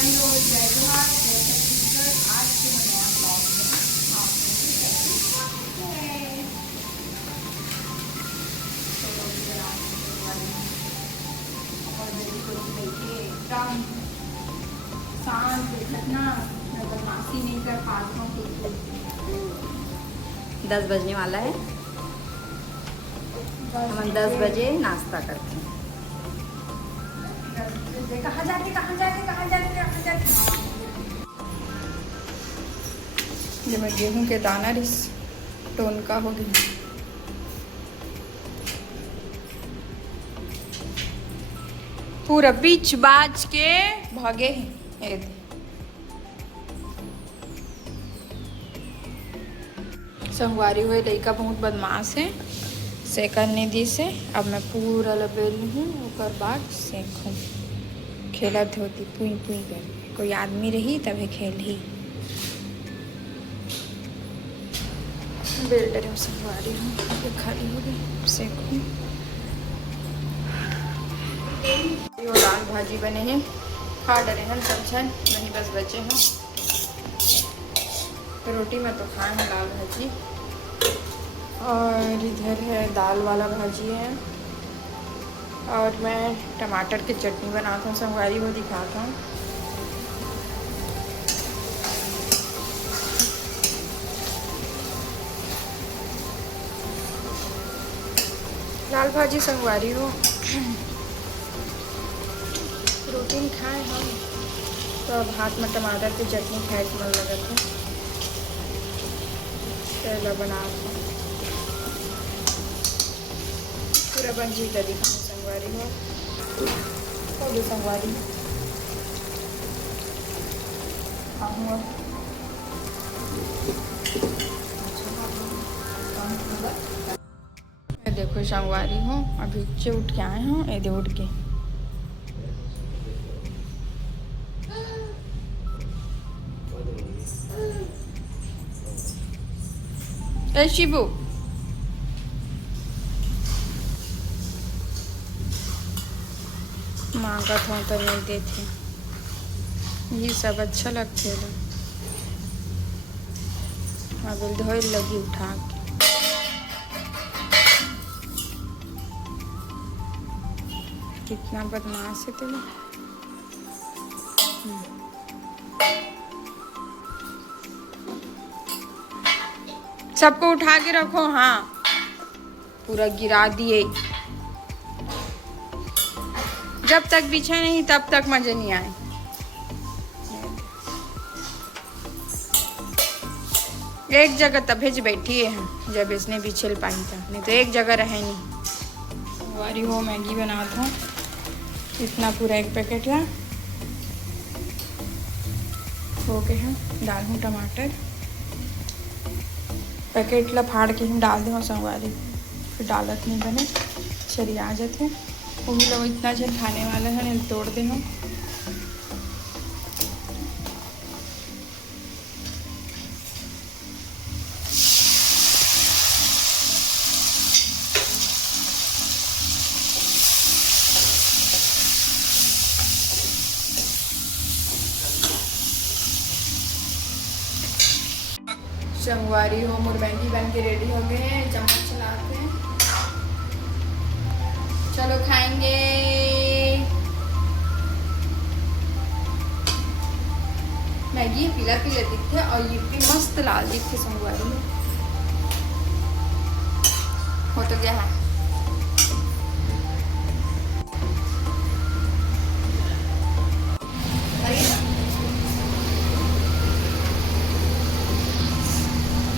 संगवारी हो जय जोहार जय छत्तीसगढ़। आज के नया ब्लॉग में आप और मेरी को देखिए एकदम शांत घटना बदमाशी नहीं कर पाती हूँ क्योंकि 10 बजने वाला है। हम 10 बजे नाश्ता करते हैं। कहाँ जाते कहाँ जाते कहाँ जाते कहाँ जाते। ये मैं गेहूं के दाना रिस टोन का हो गई। पूरा बीच बाज के भागे हैं। संगवारी हुए लड़का बहुत बदमाश है से करने दी से। अब मैं पूरा लबेल हूँ ओकर बाद सेकूँ खेलत होती पुई पुई कर। कोई आदमी रही तभी खेल ही बेल डरे संगवारी हूँ खड़ी हो गई सेकूँ। दाल भाजी बने हैं खा डरे हैं समझन नहीं बस बचे हैं। रोटी में तो खाए हैं दाल भाजी और इधर है दाल वाला भाजी है और मैं टमाटर की चटनी बनाता हूँ। संगवारी वो दिखाता हूँ। दाल भाजी संगवारी हो रोटी खाए हम तो अब हाथ में टमाटर की चटनी खाए के मन लगा था पहला बना पूरा बंजी का दिखाऊँ। संगवारी हो भी संगवारी देखो संगवारी हूँ अभी चे उठ के आए हूँ ये उठ के ए शिबू मांगत हूँ तो नहीं देते। ये सब अच्छा लगते है। अब धोल लगी उठा के कितना बदमाश है तुम। सबको उठा के रखो। हाँ पूरा गिरा दिए। जब तक बिछे नहीं तब तक मजे नहीं आए। एक जगह तभेज बैठी है जब इसने बिछल पाई था नहीं तो एक जगह रहे नहीं। वारी हो मैगी बनाता हूँ इतना पूरा एक पैकेट है हो गए हैं। डाल हूँ टमाटर पैकेट ला फाड़ के हम डाल दें संगवारी फिर डालत नहीं बने चलिए जाते हैं। वो भी लोग इतना जन खाने वाला है नहीं तोड़ दे हम। संगवारी हो मोर मैगी बन के रेडी हो गए हैं। चम्मच चलाते हैं चलो खाएंगे। मैगी पीला पीला दिखते और ये भी मस्त लाल दिखते। संगवारी हो तो क्या है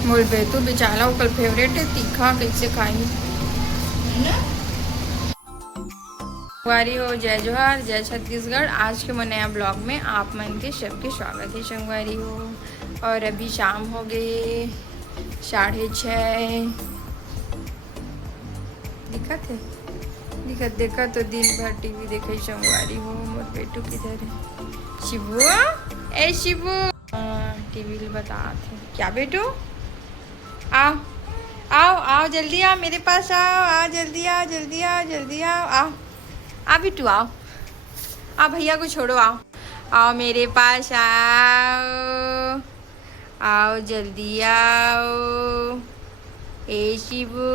मोर बेटू बेचारा ओकर फेवरेट है तीखा कैसे खाई। संगवारी हो जय जोहार जय छत्तीसगढ़। आज के नया ब्लॉग में आप मन के सबके स्वागत है। संगवारी हो और अभी शाम हो गए 6:30 दिखत है दिखत देखा तो दिन भर टीवी देखे। संगवारी हो मोर बेटू किधर है शिबू ए शिबू टीवी बताते क्या बेटू आओ आओ आओ जल्दी आओ मेरे पास आओ जल्दी आओ जल्दी आओ जल्दी आओ आओ आ बिट्टू आओ भैया को छोड़ो आओ आओ मेरे पास आओ, आओ जल्दी आओ। ए शिबू